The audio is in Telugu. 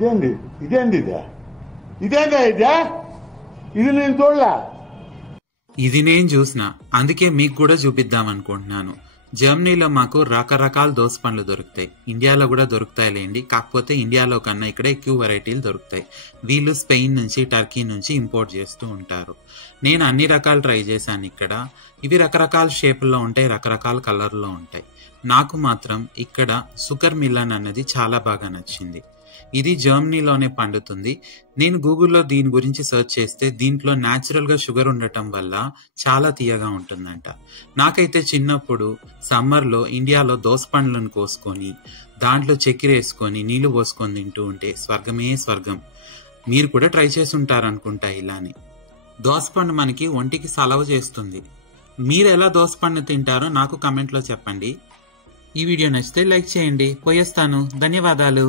ఇదేంది ఇదేంది ఇదే ఇదేందా ఇదే ఇది నేను చూడలే. ఇది నేను చూసిన, అందుకే మీకు కూడా చూపిద్దాం అనుకుంటున్నాను. జర్మనీలో మాకు రకరకాల దోస పండ్లు దొరుకుతాయి. ఇండియాలో కూడా దొరుకుతాయిలేండి, కాకపోతే ఇండియాలో కన్నా ఇక్కడ ఎక్కువ వెరైటీలు దొరుకుతాయి. వీళ్ళు స్పెయిన్ నుంచి, టర్కీ నుంచి ఇంపోర్ట్ చేస్తూ ఉంటారు. నేను అన్ని రకాలు ట్రై చేశాను ఇక్కడ. ఇవి రకరకాల షేపుల్లో ఉంటాయి, రకరకాల కలర్లో ఉంటాయి. నాకు మాత్రం ఇక్కడ సుగర్ మిలన్ అన్నది చాలా బాగా నచ్చింది. ఇది జర్మనీలోనే పండుతుంది. నేను గూగుల్లో దీని గురించి సెర్చ్ చేస్తే దీంట్లో న్యాచురల్ గా షుగర్ ఉండటం వల్ల చాలా తీయగా ఉంటుందంట. నాకైతే చిన్నప్పుడు సమ్మర్లో ఇండియాలో దోస పండ్లను కోసుకొని దాంట్లో చక్కెర వేసుకొని నీళ్లు పోసుకొని తింటూ ఉంటే స్వర్గమే స్వర్గం. మీరు కూడా ట్రై చేసి ఉంటారనుకుంటా ఇలానే. దోసపండు మనకి ఒంటికి సలవ చేస్తుంది. మీరు ఎలా దోసపండు తింటారో నాకు కమెంట్లో చెప్పండి. ఈ వీడియో నచ్చితే లైక్ చేయండి. పోయేస్తాను. ధన్యవాదాలు.